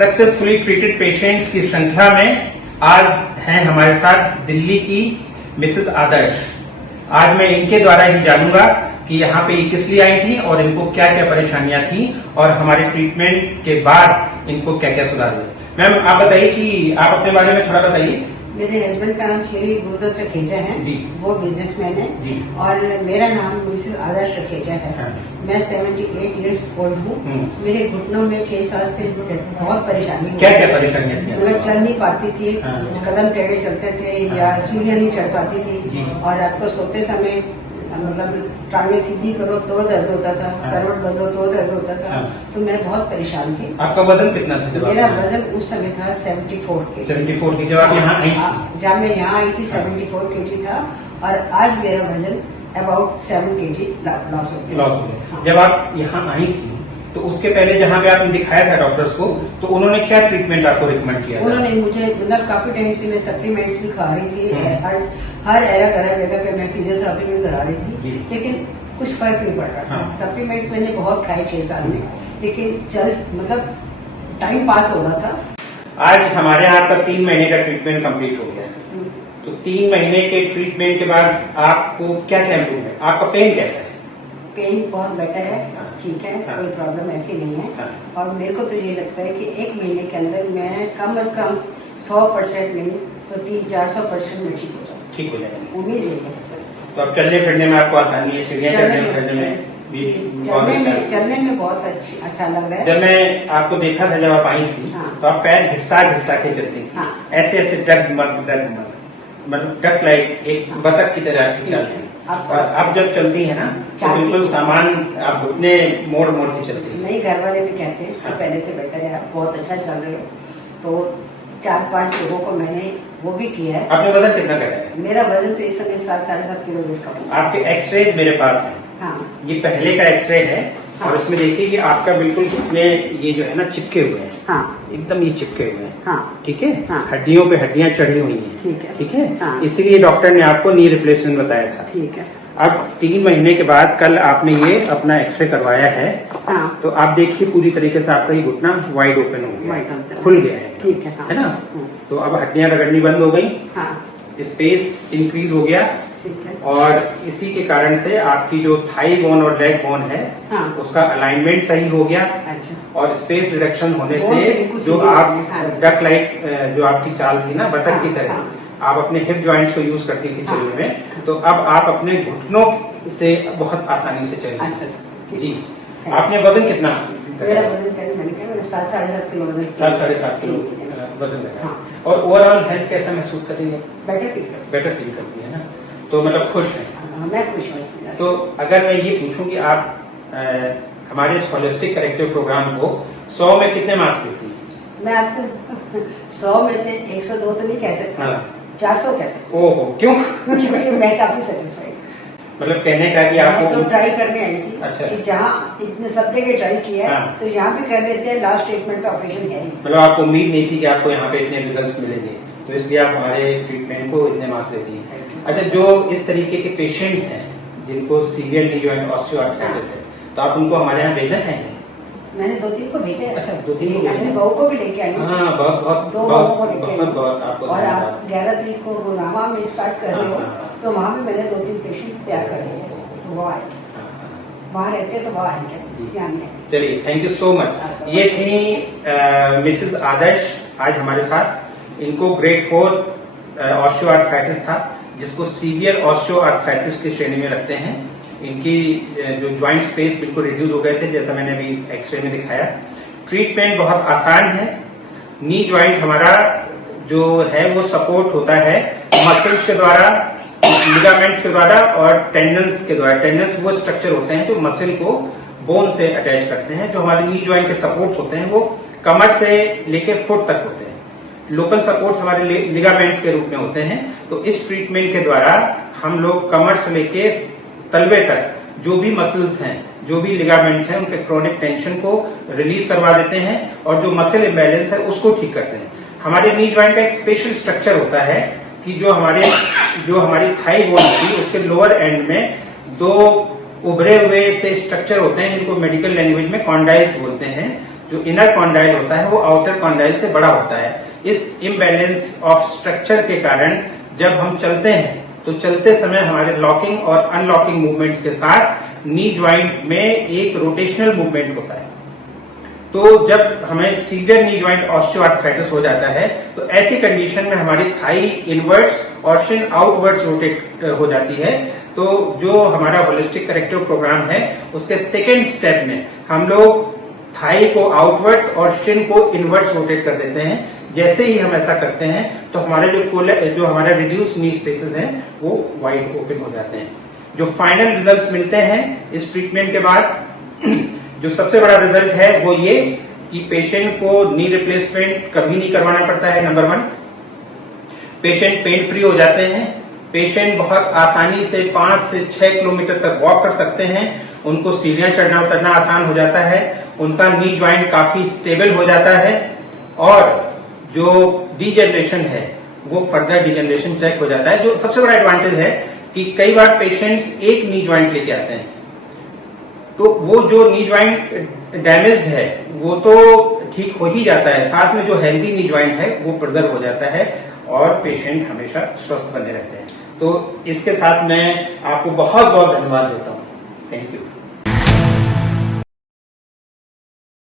Successfully treated patients की श्रृंखला में आज हैं हमारे साथ दिल्ली की मिसेस आदर्श। आज मैं इनके द्वारा ही जानूंगा कि यहाँ पे ये किस लिए आई थी और इनको क्या क्या परेशानियां थी और हमारे ट्रीटमेंट के बाद इनको क्या क्या सुधार हुए। मैम आप बताइए कि आप अपने बारे में थोड़ा बताइए। मेरे हस्बैंड का नाम श्री गुरुदत्त रखेजा है, वो बिजनेसमैन है जी। और मेरा नाम मिसेस आदर्श रखेजा है। हाँ। मैं 78 इयर्स ओल्ड हूँ। मेरे घुटनों में 6 साल से बहुत परेशानी क्या क्या परेशानियां थी? मतलब चल नहीं पाती थी, हाँ। कदम टेढ़े चलते थे या सीढ़ियाँ नहीं चढ़ पाती थी और रात को सोते समय मतलब टांगे सीधी करो तो दर्द होता था, करवट बदलो तो दर्द होता था। तो मैं बहुत परेशान थी। आपका वजन कितना था जब मेरा वजन उस समय था 74 के। 74 की जब आप यहाँ आई थी? जब मैं यहाँ आई थी 74 kg था और आज मेरा वजन अबाउट 7 kg लॉस हो गया। जब आप यहाँ आई थी तो उसके पहले जहाँ पे आपने दिखाया था डॉक्टर्स को, तो उन्होंने क्या ट्रीटमेंट आपको रिकमेंड किया था? उन्होंने मुझे मतलब काफी टाइम से मैं सप्लीमेंट्स भी खा रही थी, हर अलग अलग जगह पे मैं फिजियोथेरेपी भी करा रही थी, लेकिन कुछ फर्क नहीं पड़ रहा था। सप्लीमेंट्स मैंने बहुत खाए 6 साल में, लेकिन मतलब टाइम पास हो रहा था। आज हमारे यहाँ आपका 3 महीने का ट्रीटमेंट कंप्लीट हो गया है। तो 3 महीने के ट्रीटमेंट के बाद आपको क्या क्या इम्प्रूव है? आपका पेन कैसा है? पेन बहुत बेटर है, ठीक है, कोई प्रॉब्लम ऐसी नहीं है। और मेरे को तो ये लगता है कि 1 महीने के अंदर मैं कम से कम 100% नहीं तो 300-400% में ठीक हो जाऊँ। ठीक हो जाएगा, उम्मीद है। तो अब चलने फिरने में आपको आसानी है, सीढ़ियाँ चढ़ने फिरने में भी चलने में बहुत अच्छा लग रहा है। जब मैं आपको देखा था जब आप आई थी, तो आप पैर घिसटा घिसटा के चलती थी, ऐसे ऐसे डग मतलब डक लाइक एक बतख की तरह चलती। और अब जब चलती है ना तो बिल्कुल सामान आप घुटने मोड़ मोड़ के चलती है। नहीं, घर वाले भी कहते हैं कि पहले से बेटर है, आप बहुत अच्छा चल रहे हो। तो 4-5 लोगों को मैंने वो भी किया है। आपने वजन कितना घटा है? मेरा वजन तो इस समय 7-7.5 किलो वेट का। आपके एक्सरे मेरे पास है। हाँ। ये पहले का एक्सरे है। और इसमें देखिए कि आपका बिल्कुल घुटने ये जो है ना चिपके हुए हैं। हाँ। एकदम ये चिपके हुए हैं। हाँ। ठीक है। हाँ। हड्डियों पे हड्डियां चढ़ी हुई हैं। ठीक है। ठीक है। हाँ। इसीलिए डॉक्टर ने आपको नी रिप्लेसमेंट बताया था। ठीक है। अब 3 महीने के बाद कल आपने ये अपना एक्सरे करवाया है। हाँ। तो आप देखिए पूरी तरीके से आपका ये घुटना वाइड ओपन हो गया, खुल गया है। ठीक है। है ना? तो अब हड्डियां रगड़नी बंद हो गई। हाँ। स्पेस इंक्रीज हो गया। ठीक है। और इसी के कारण से आपकी जो थाई बोन और लेग बोन है, हाँ। उसका अलाइनमेंट सही हो गया। अच्छा। और स्पेस रिडक्शन होने से जो आप डक लाइक जो आपकी चाल थी ना बतख की तरह, आप अपने हिप जॉइंट्स को यूज करती थी चलने में, तो अब आप अपने घुटनों से बहुत आसानी से चल रही हैं। जी। आपने वजन कितना? मेरा वजन मैंने 7-7.5 किलो वजन। 7-7.5 किलो वजन लगा। और ओवरऑल हेल्थ कैसा महसूस करेंगे? बेटर फील करती है ना? तो मतलब खुश है? मैं खुश हूँ। तो अगर मैं ये पूछूं कि आप हमारे होलिस्टिक करेक्टिव प्रोग्राम को 100 में कितने मार्क्स देती हैं? मैं आपको 100 में से 102 तो नहीं कह सकती, 400 कह सकती। ओहो, क्यों? क्योंकि मैं काफी सेटिस्फाइड। मतलब कहने का कि आपको तो ट्राई करने आई थी। अच्छा। कि जहाँ इतने सब जगह ट्राई किया है, तो यहाँ पे कर लेते हैं, लास्ट ट्रीटमेंट तो ऑपरेशन है ही। मतलब आपको उम्मीद नहीं थी कि आपको यहाँ पे इतने रिजल्ट्स मिलेंगे, तो इसलिए आप हमारे ट्रीटमेंट को इतने मार्क्स देती हैं। अच्छा, जो इस तरीके के पेशेंट्स हैं जिनको सीवियर नी जॉइंट ऑस्टियोआर्थराइटिस है, तो आप उनको हमारे यहाँ भेजना चाहेंगे? मैंने 2-3 को भेजा है। अच्छा, 2-3 को अपने बहू को भी लेके आई हूँ। हाँ, बहुत 2 बहू को लेके आई हूँ। बहुत आपको और आप 11 तारीख को गुनामा में स्टार्ट कर रहे हो, तो वहाँ भी मैंने 2-3 पेशेंट तैयार कर रहे हैं, तो वो आएंगे। वहाँ रहते हैं तो वहाँ आएंगे। चलिए, थैंक यू सो मच। ये थी मिसेस आदर्श आज हमारे साथ। इनको ग्रेड 4 ऑस्टियोआर्थराइटिस था, जिसको सीवियर ऑस्टियोआर्थराइटिस की श्रेणी में रखते हैं। इनकी जो ज्वाइंट स्पेस बिल्कुल रिड्यूस हो गए थे, जैसा मैंने अभी एक्सरे में दिखाया। ट्रीटमेंट बहुत आसान है। नी ज्वाइंट हमारा जो है वो सपोर्ट होता है मसल्स के द्वारा, लिगामेंट्स के द्वारा और टेंडन्स के द्वारा। टेंडन्स वो स्ट्रक्चर होते हैं जो मसल को बोन से अटैच करते हैं। जो हमारे नी ज्वाइंट के सपोर्ट्स होते हैं वो कमर से लेके फुट तक होते हैं। लोकल सपोर्ट्स हमारे लिगामेंट्स के रूप में होते हैं। तो इस ट्रीटमेंट के द्वारा हम लोग कमर से लेके तलवे तक जो भी मसल्स हैं, जो भी लिगामेंट्स हैं, उनके क्रोनिक टेंशन को रिलीज करवा देते हैं और जो मसल इम्बैलेंस है उसको ठीक करते हैं। हमारे नी ज्वाइंट का एक स्पेशल स्ट्रक्चर होता है कि जो हमारी थाई बोन थी उसके लोअर एंड में 2 उभरे हुए से स्ट्रक्चर होते हैं जिनको मेडिकल लैंग्वेज में कॉन्डाइल्स बोलते हैं। जो इनर कॉन्डाइल होता है वो आउटर कॉन्डाइल से बड़ा होता है। इस इम्बैलेंस ऑफ स्ट्रक्चर के कारण जब हम चलते हैं तो चलते समय हमारे लॉकिंग और अनलॉकिंग मूवमेंट के साथ नी ज्वाइंट में एक रोटेशनल मूवमेंट होता है। तो जब हमें सीवियर नी ज्वाइंट ऑस्टियोआर्थराइटिस हो जाता है तो ऐसी कंडीशन में हमारी थाई इनवर्ट्स और शिन आउटवर्ड्स रोटेट हो जाती है। तो जो हमारा होलिस्टिक करेक्टिव प्रोग्राम है उसके सेकेंड स्टेप में हम लोग थाई को आउटवर्ड्स और शिन को इनवर्ट्स रोटेट कर देते हैं। जैसे ही हम ऐसा करते हैं तो हमारे जो हमारे रिड्यूस नी स्पेसेस हैं वो वाइड ओपन हो जाते हैं। जो फाइनल रिजल्ट्स मिलते हैं इस ट्रीटमेंट के बाद जो सबसे बड़ा रिजल्ट है वो ये कि पेशेंट को नी रिप्लेसमेंट कभी नहीं करवाना पड़ता है। नंबर 1, पेशेंट पेन फ्री हो जाते हैं। पेशेंट बहुत आसानी से 5 से 6 किलोमीटर तक वॉक कर सकते हैं। उनको सीढ़ियां चढ़ना उतरना आसान हो जाता है। उनका नी ज्वाइंट काफी स्टेबल हो जाता है और जो डिजेनरेशन है वो फर्दर डिजेनरेशन चेक हो जाता है। जो सबसे बड़ा एडवांटेज है कि कई बार पेशेंट्स एक नी ज्वाइंट लेके आते हैं तो वो जो नी ज्वाइंट डैमेज्ड है वो तो ठीक हो ही जाता है, साथ में जो हेल्दी नी ज्वाइंट है वो प्रिजर्व हो जाता है और पेशेंट हमेशा स्वस्थ बने रहते हैं। तो इसके साथ मैं आपको बहुत बहुत धन्यवाद देता हूँ। Thank you.